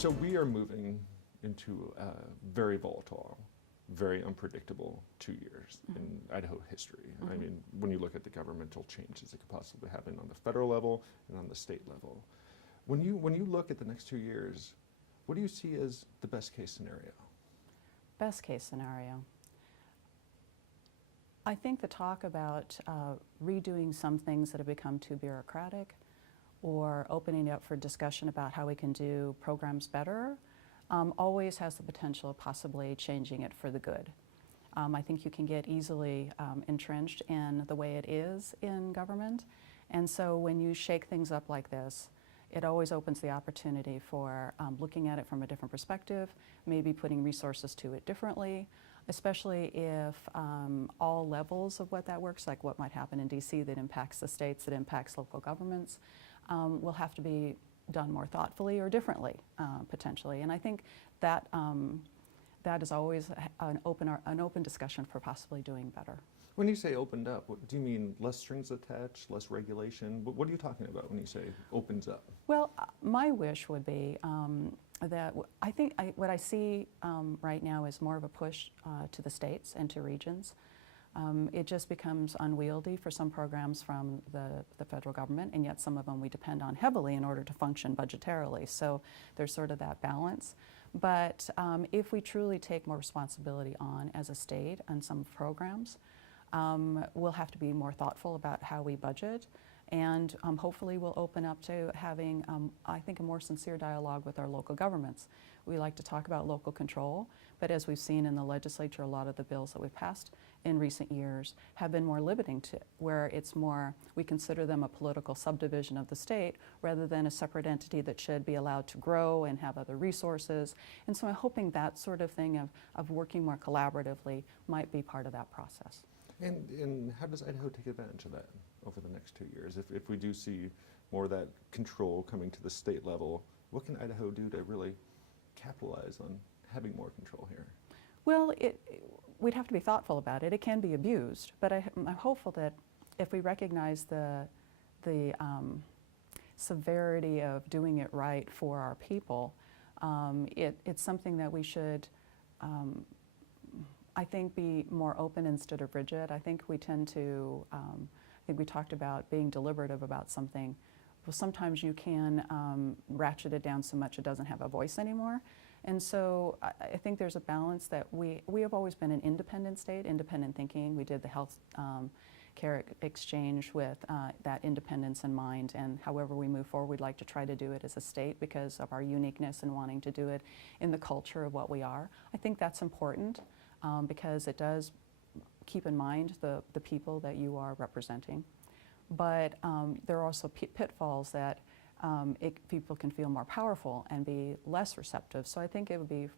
So we are moving into a very volatile, very unpredictable 2 years in Idaho history. I mean, when you look at the governmental changes that could possibly happen on the federal level and on the state level. When you look at the next 2 years, what do you see as the best case scenario? Best case scenario. I think the talk about redoing some things that have become too bureaucratic or opening up for discussion about how we can do programs better always has the potential of possibly changing it for the good. I think you can get easily entrenched in the way it is in government, and so when you shake things up like this, it always opens the opportunity for looking at it from a different perspective, maybe putting resources to it differently, especially if all levels of what that works, like what might happen in DC that impacts the states, that impacts local governments, will have to be done more thoughtfully or differently, potentially. And I think that that is always an open discussion for possibly doing better. When you say opened up, what, do you mean less strings attached, less regulation? What are you talking about when you say opens up? Well, my wish would be that I think what I see right now is more of a push to the states and to regions. It just becomes unwieldy for some programs from the federal government, and yet some of them we depend on heavily in order to function budgetarily. So there's sort of that balance. But if we truly take more responsibility on as a state on some programs, we'll have to be more thoughtful about how we budget, and hopefully we'll open up to having, I think, a more sincere dialogue with our local governments. We like to talk about local control, but as we've seen in the legislature, a lot of the bills that we've passed in recent years have been more limiting to, where it's more, we consider them a political subdivision of the state rather than a separate entity that should be allowed to grow and have other resources. And so I'm hoping that sort of thing of working more collaboratively might be part of that process. And how does Idaho take advantage of that over the next 2 years? If we do see more of that control coming to the state level, what can Idaho do to really capitalize on having more control here? Well, we'd have to be thoughtful about it. It can be abused, but I'm hopeful that if we recognize the severity of doing it right for our people, it's something that we should I think be more open instead of rigid. I think we tend to, I think we talked about being deliberative about something. Well, sometimes you can ratchet it down so much it doesn't have a voice anymore. And so I think there's a balance that we have always been an independent state, independent thinking. We did the health care exchange with that independence in mind, and however we move forward, we'd like to try to do it as a state because of our uniqueness and wanting to do it in the culture of what we are. I think that's important. Because it does keep in mind the people that you are representing. But there are also pitfalls that people can feel more powerful and be less receptive. So I think it would be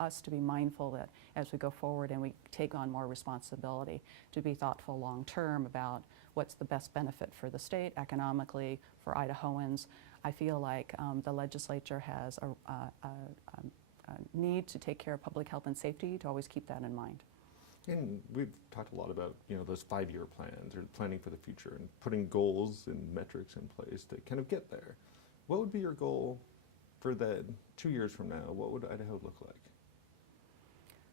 us to be mindful that as we go forward and we take on more responsibility, to be thoughtful long term about what's the best benefit for the state economically, for Idahoans. I feel like the legislature has a need to take care of public health and safety, to always keep that in mind. And we've talked a lot about, those 5-year plans or planning for the future and putting goals and metrics in place to kind of get there. What would be your goal for that 2 years from now? What would Idaho look like?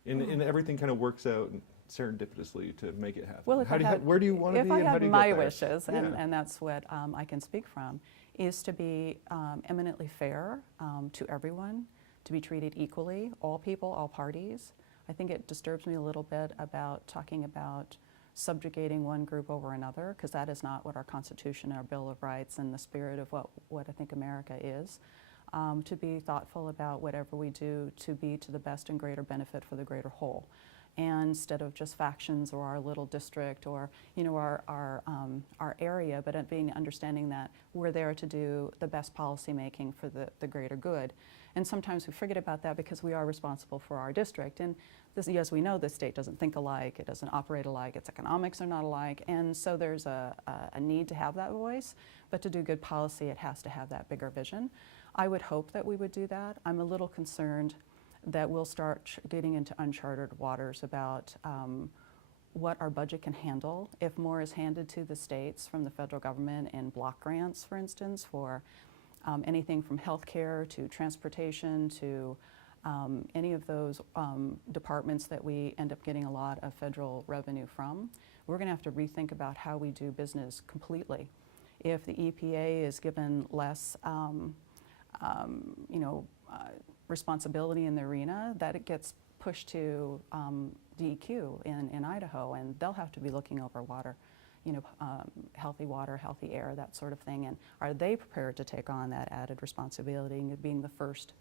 And everything kind of works out serendipitously to make it happen. Well, where do you want to be, and how do you get my there? wishes, and that's what I can speak from, is to be eminently fair to everyone, to be treated equally, all people, all parties. I think it disturbs me a little bit about talking about subjugating one group over another, because that is not what our Constitution, our Bill of Rights, and the spirit of what I think America is. To be thoughtful about whatever we do to be to the best and greater benefit for the greater whole. And instead of just factions or our little district or our area, but being understanding that we're there to do the best policy making for the greater good. And sometimes we forget about that because we are responsible for our district. And this, as we know, this state doesn't think alike, it doesn't operate alike, its economics are not alike, and so there's a need to have that voice, but to do good policy it has to have that bigger vision. I would hope that we would do that. I'm a little concerned that we'll start getting into uncharted waters about what our budget can handle if more is handed to the states from the federal government in block grants, for instance, for anything from healthcare to transportation to any of those departments that we end up getting a lot of federal revenue from. We're going to have to rethink about how we do business completely. If the EPA is given less responsibility in the arena, that it gets pushed to DEQ in Idaho, and they'll have to be looking over water, healthy water, healthy air, that sort of thing. And are they prepared to take on that added responsibility and being the first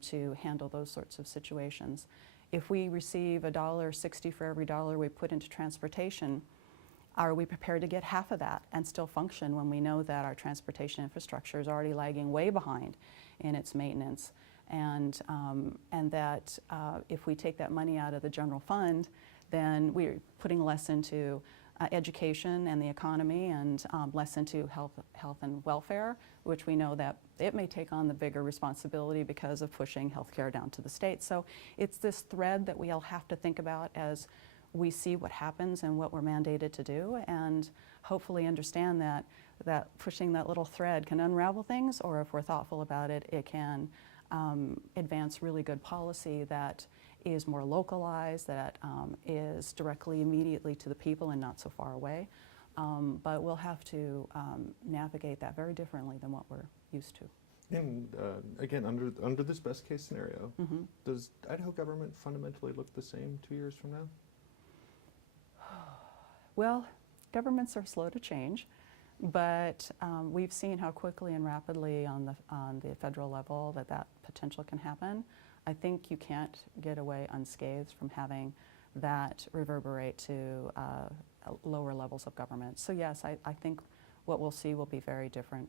to handle those sorts of situations? If we receive $1.60 for every dollar we put into transportation, are we prepared to get half of that and still function when we know that our transportation infrastructure is already lagging way behind in its maintenance? And that if we take that money out of the general fund, then we're putting less into education and the economy, and less into health and welfare, which we know that it may take on the bigger responsibility because of pushing healthcare down to the states. So it's this thread that we all have to think about as we see what happens and what we're mandated to do, and hopefully understand that pushing that little thread can unravel things, or if we're thoughtful about it, it can advance really good policy that is more localized, that is directly immediately to the people and not so far away. But we'll have to navigate that very differently than what we're used to. And again, under this best case scenario, does Idaho government fundamentally look the same 2 years from now? Well, governments are slow to change, but we've seen how quickly and rapidly on the federal level that potential can happen. I think you can't get away unscathed from having that reverberate to lower levels of government. So yes, I think what we'll see will be very different.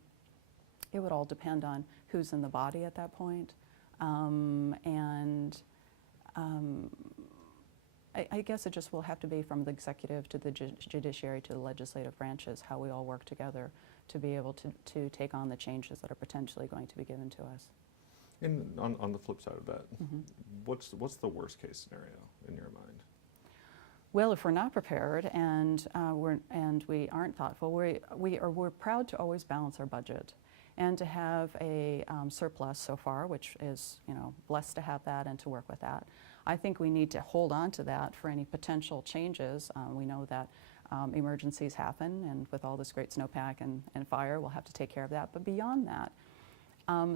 It would all depend on who's in the body at that point. I guess it just will have to be from the executive to the judiciary to the legislative branches, how we all work together to be able to take on the changes that are potentially going to be given to us. And on the flip side of that, what's the worst case scenario in your mind? Well, if we're not prepared and we aren't thoughtful, we're proud to always balance our budget and to have a surplus so far, which is blessed to have that and to work with that. I think we need to hold on to that for any potential changes. We know that emergencies happen, and with all this great snowpack and fire, we'll have to take care of that. But beyond that,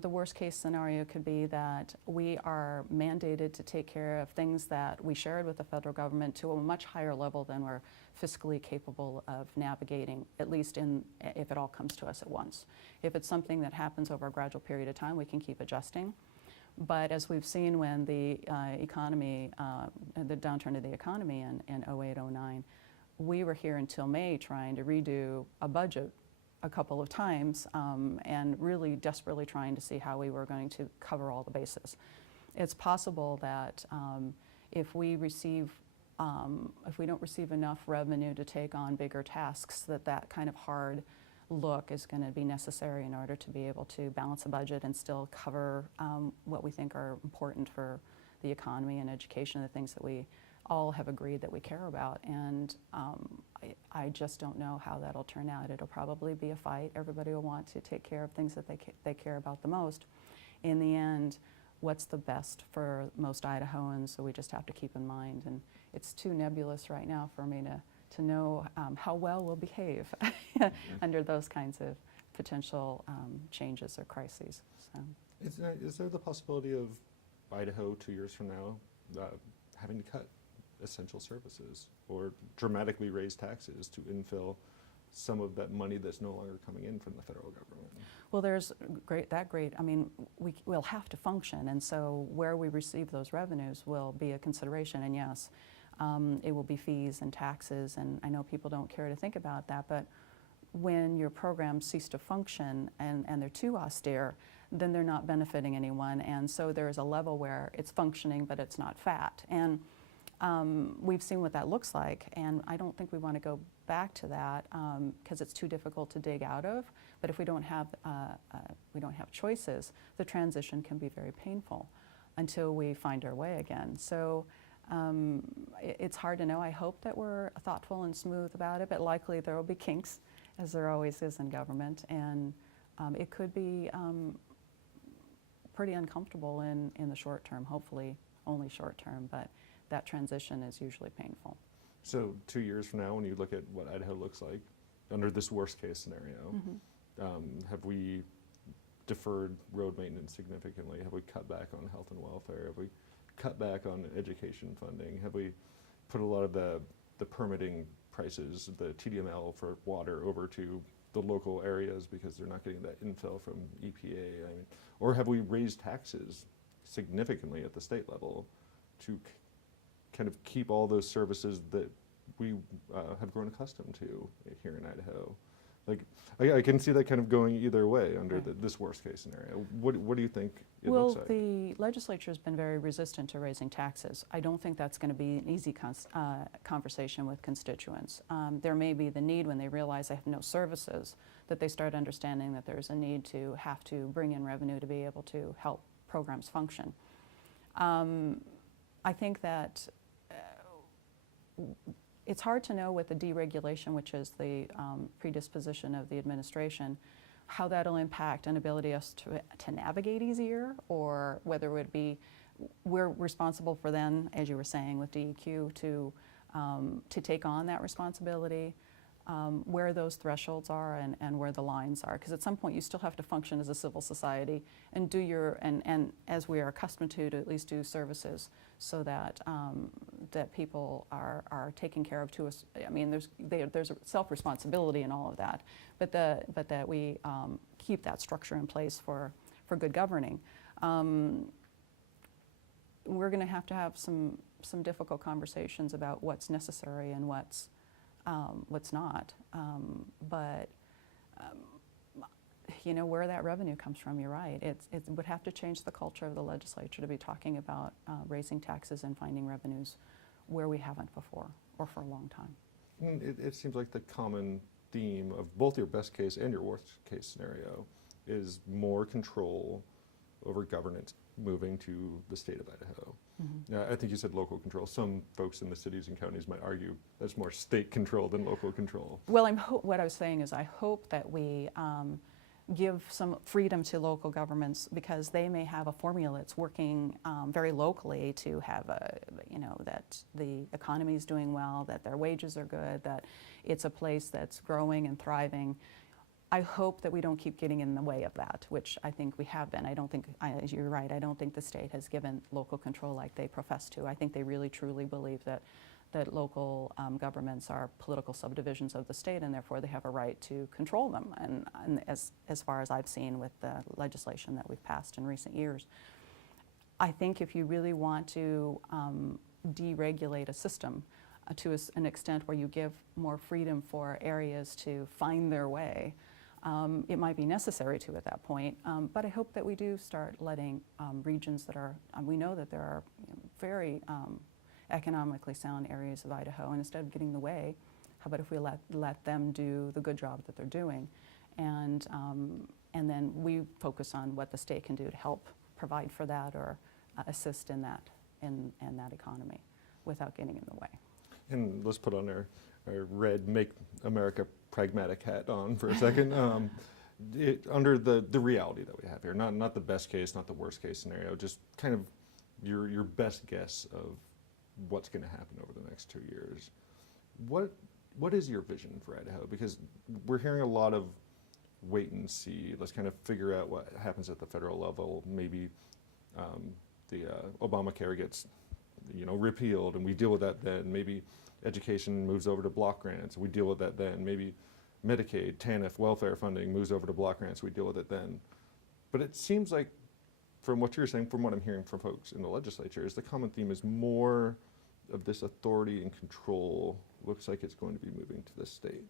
the worst case scenario could be that we are mandated to take care of things that we shared with the federal government to a much higher level than we're fiscally capable of navigating, at least if it all comes to us at once. If it's something that happens over a gradual period of time, we can keep adjusting. But as we've seen when the economy, the downturn of the economy in 08, 09, we were here until May trying to redo a budget a couple of times and really desperately trying to see how we were going to cover all the bases. It's possible that if we don't receive enough revenue to take on bigger tasks, that kind of hard look is going to be necessary in order to be able to balance a budget and still cover what we think are important for the economy and education, the things that we all have agreed that we care about. And I just don't know how that'll turn out. It'll probably be a fight. Everybody will want to take care of things that they care about the most. In the end, what's the best for most Idahoans, so we just have to keep in mind. And it's too nebulous right now for me to know how well we'll behave under those kinds of potential changes or crises. So. Is there the possibility of Idaho 2 years from now having to cut essential services or dramatically raise taxes to infill some of that money that's no longer coming in from the federal government? Well, there's I mean, we'll have to function, and so where we receive those revenues will be a consideration, and yes, it will be fees and taxes, and I know people don't care to think about that, but when your programs cease to function and they're too austere, then they're not benefiting anyone, and so there's a level where it's functioning but it's not fat. And we've seen what that looks like, and I don't think we want to go back to that because it's too difficult to dig out of. But if we don't have choices, the transition can be very painful until we find our way again. So it's hard to know. I hope that we're thoughtful and smooth about it, but likely there will be kinks, as there always is in government. And It could be pretty uncomfortable in the short term, hopefully only short term, but that transition is usually painful. So 2 years from now, when you look at what Idaho looks like under this worst case scenario, have we deferred road maintenance significantly? Have we cut back on health and welfare? Have we cut back on education funding? Have we put a lot of the permitting prices, the TDML for water, over to the local areas because they're not getting that infill from EPA? I mean, or have we raised taxes significantly at the state level to kind of keep all those services that we have grown accustomed to here in Idaho? Like, I can see that kind of going either way under this worst case scenario. What do you think it looks like? Well, the legislature has been very resistant to raising taxes. I don't think that's going to be an easy conversation with constituents. There may be the need when they realize they have no services that they start understanding that there's a need to have to bring in revenue to be able to help programs function. I think that it's hard to know with the deregulation, which is the predisposition of the administration, how that'll impact an ability us to navigate easier, or whether it would be we're responsible for then, as you were saying with DEQ, to take on that responsibility, where those thresholds are and where the lines are. Because at some point you still have to function as a civil society and do your, and as we are accustomed to at least do services so that that people are taken care of to us. I mean, there's a self-responsibility in all of that, but that we keep that structure in place for good governing. We're going to have some difficult conversations about what's necessary and what's not. But you know, where that revenue comes from, you're right. It would have to change the culture of the legislature to be talking about raising taxes and finding revenues where we haven't before or for a long time. It seems like the common theme of both your best case and your worst case scenario is more control over governance moving to the state of Idaho. Now, I think you said local control. Some folks in the cities and counties might argue that's more state control than local control. Well, what I was saying is I hope that we give some freedom to local governments, because they may have a formula that's working very locally to have that the economy is doing well, that their wages are good, that it's a place that's growing and thriving. I hope that we don't keep getting in the way of that, which I think we have been. I don't think, as you're right, I don't think the state has given local control like they profess to. I think they really truly believe that local governments are political subdivisions of the state, and therefore they have a right to control them. And as far as I've seen with the legislation that we've passed in recent years, I think if you really want to deregulate a system to an extent where you give more freedom for areas to find their way, it might be necessary to at that point. But I hope that we do start letting regions that are, we know that there are very economically sound areas of Idaho, and instead of getting in the way, how about if we let them do the good job that they're doing, and then we focus on what the state can do to help provide for that or assist in that economy without getting in the way. And let's put on our red Make America Pragmatic hat on for a second. Under the reality that we have here, not the best case, not the worst case scenario, just kind of your best guess of what's going to happen over the next 2 years. What is your vision for Idaho? Because we're hearing a lot of wait and see. Let's kind of figure out what happens at the federal level. Maybe the Obamacare gets repealed, and we deal with that then. Maybe education moves over to block grants, we deal with that then. Maybe Medicaid, TANF, welfare funding moves over to block grants, we deal with it then. But it seems like, from what you're saying, from what I'm hearing from folks in the legislature, is the common theme is more of this authority and control looks like it's going to be moving to the state.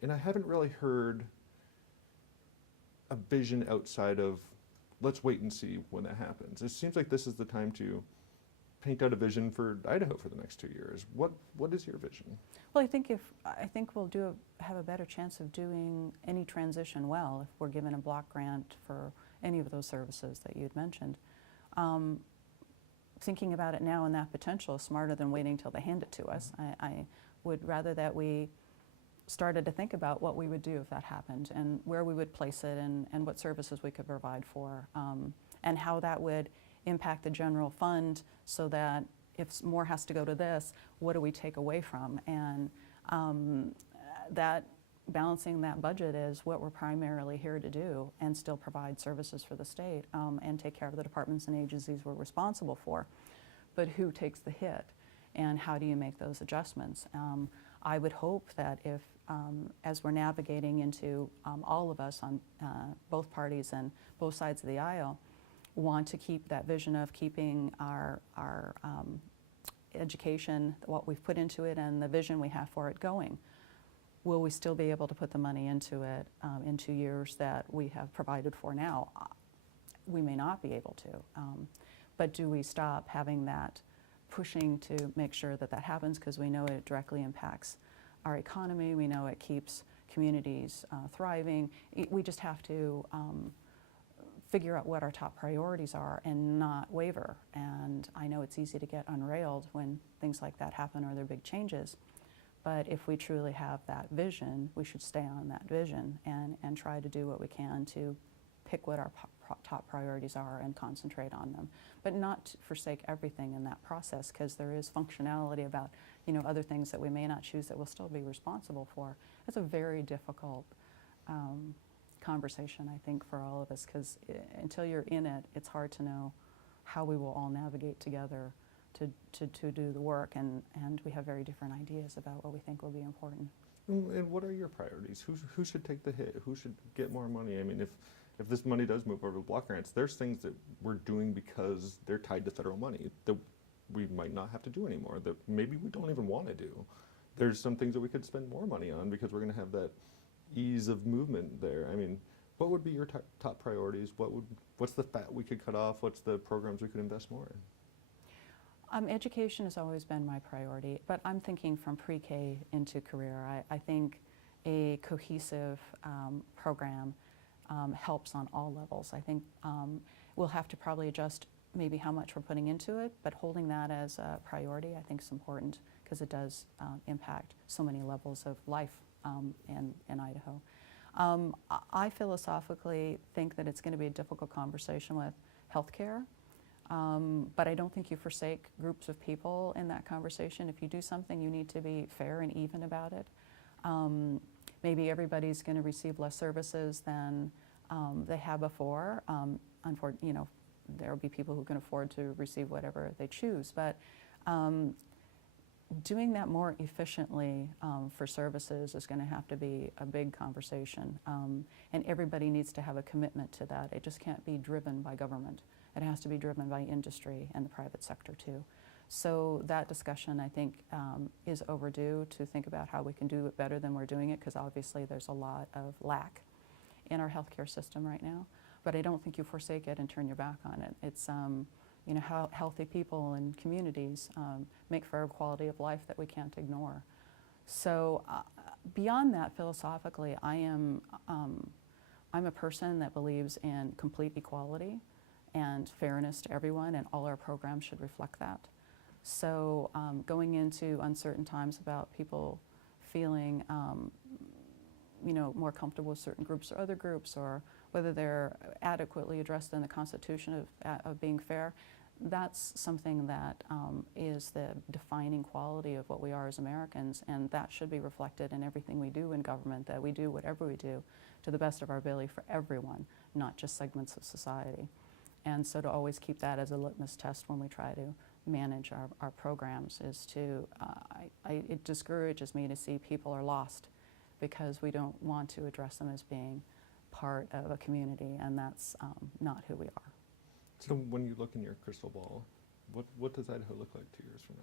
And I haven't really heard a vision outside of let's wait and see when that happens. It seems like this is the time to paint out a vision for Idaho for the next 2 years. What is your vision? Well, I think we'll have a better chance of doing any transition well if we're given a block grant for any of those services that you'd mentioned. Thinking about it now and that potential is smarter than waiting till they hand it to us. I would rather that we started to think about what we would do if that happened and where we would place it and what services we could provide for, and how that would impact the general fund, so that if more has to go to this, what do we take away from? And that balancing that budget is what we're primarily here to do, and still provide services for the state, and take care of the departments and agencies we're responsible for. But who takes the hit, and how do you make those adjustments? I would hope that if, as we're navigating into, all of us on both parties and both sides of the aisle want to keep that vision of keeping our education, what we've put into it, and the vision we have for it going. Will we still be able to put the money into it in 2 years that we have provided for now? We may not be able to. But do we stop having that pushing to make sure that that happens, because we know it directly impacts our economy, we know it keeps communities thriving. We just have to figure out what our top priorities are and not waver. And I know it's easy to get unrailed when things like that happen or there are big changes. But if we truly have that vision, we should stay on that vision and try to do what we can to pick what our top priorities are and concentrate on them. But not to forsake everything in that process, because there is functionality about, you know, other things that we may not choose that we'll still be responsible for. It's a very difficult conversation, I think, for all of us, because until you're in it, it's hard to know how we will all navigate together to do the work, and we have very different ideas about what we think will be important. And what are your priorities? Who should take the hit? Who should get more money? I mean, if this money does move over to block grants, there's things that we're doing because they're tied to federal money that we might not have to do anymore, that maybe we don't even want to do. There's some things that we could spend more money on because we're going to have that ease of movement there. I mean, what would be your top priorities? What's the fat we could cut off? What's the programs we could invest more in? Education has always been my priority, but I'm thinking from pre-K into career. I think a cohesive program helps on all levels. I think we'll have to probably adjust maybe how much we're putting into it, but holding that as a priority I think is important, because it does impact so many levels of life in Idaho. I philosophically think that it's going to be a difficult conversation with healthcare. But I don't think you forsake groups of people in that conversation. If you do something, you need to be fair and even about it. Maybe everybody's going to receive less services than they have before. You know, there will be people who can afford to receive whatever they choose. But doing that more efficiently for services is going to have to be a big conversation. And everybody needs to have a commitment to that. It just can't be driven by government. It has to be driven by industry and the private sector too. So that discussion, I think, is overdue, to think about how we can do it better than we're doing it, because obviously there's a lot of lack in our healthcare system right now. But I don't think you forsake it and turn your back on it. It's you know, how healthy people and communities make for a quality of life that we can't ignore. So beyond that, philosophically, I'm a person that believes in complete equality and fairness to everyone, and all our programs should reflect that. So going into uncertain times about people feeling you know, more comfortable with certain groups or other groups, or whether they're adequately addressed in the Constitution of being fair, that's something that is the defining quality of what we are as Americans, and that should be reflected in everything we do in government, that we do whatever we do to the best of our ability for everyone, not just segments of society. And so to always keep that as a litmus test when we try to manage our programs is to, it discourages me to see people are lost because we don't want to address them as being part of a community, and that's not who we are. So when you look in your crystal ball, what does Idaho look like 2 years from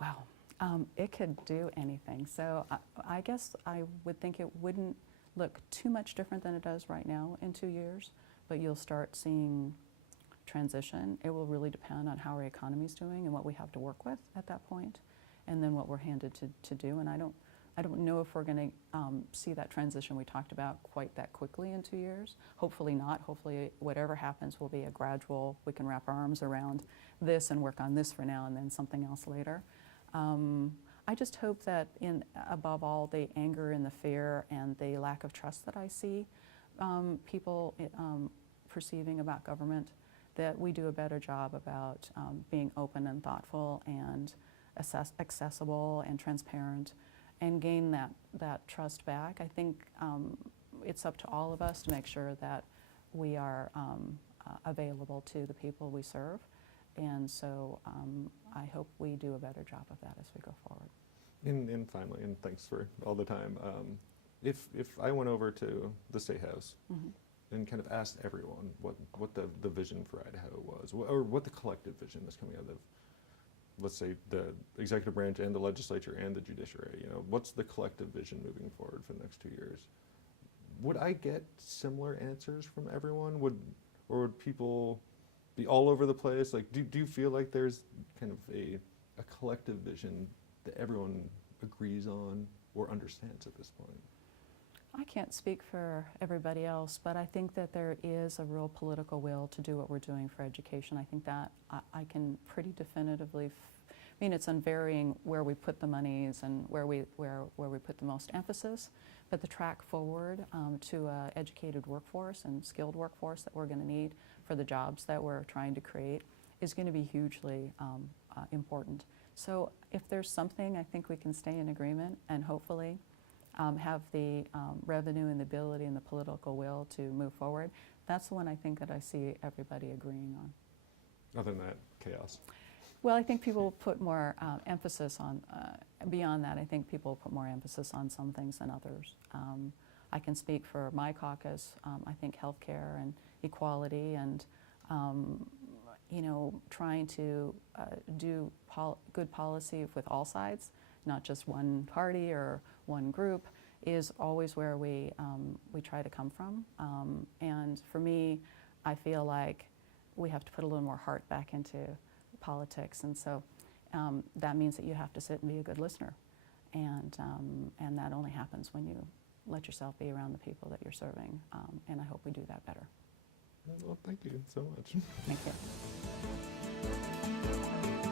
now? Wow, it could do anything. So I guess I would think it wouldn't look too much different than it does right now in 2 years. But you'll start seeing transition. It will really depend on how our economy is doing and what we have to work with at that point, and then what we're handed to do. And I don't know if we're going to see that transition we talked about quite that quickly in 2 years. Hopefully not. Hopefully whatever happens will be a gradual, we can wrap our arms around this and work on this for now and then something else later. I just hope that above all the anger and the fear and the lack of trust that I see people perceiving about government, that we do a better job about being open and thoughtful and accessible and transparent and gain that trust back. I think it's up to all of us to make sure that we are available to the people we serve. And so I hope we do a better job of that as we go forward. And finally, and thanks for all the time, if I went over to the State House and kind of asked everyone what the vision for Idaho was, or what the collective vision is coming out of, let's say, the executive branch and the legislature and the judiciary, what's the collective vision moving forward for the next 2 years? Would I get similar answers from everyone? Or would people be all over the place? Like, do you feel like there's kind of a collective vision that everyone agrees on or understands at this point? I can't speak for everybody else, but I think that there is a real political will to do what we're doing for education. I think that I can pretty definitively, it's unvarying where we put the monies and where we put the most emphasis, but the track forward to an educated workforce and skilled workforce that we're going to need for the jobs that we're trying to create is going to be hugely important. So if there's something, I think we can stay in agreement and hopefully have the revenue and the ability and the political will to move forward. That's the one I think that I see everybody agreeing on. Other than that, chaos. Well, I think people put more emphasis on, beyond that, I think people put more emphasis on some things than others. I can speak for my caucus. I think healthcare and equality and trying to do good policy with all sides, not just one party or one group, is always where we try to come from. And for me, I feel like we have to put a little more heart back into politics, and so that means that you have to sit and be a good listener, and that only happens when you let yourself be around the people that you're serving, and I hope we do that better. Well, thank you so much. Thank you.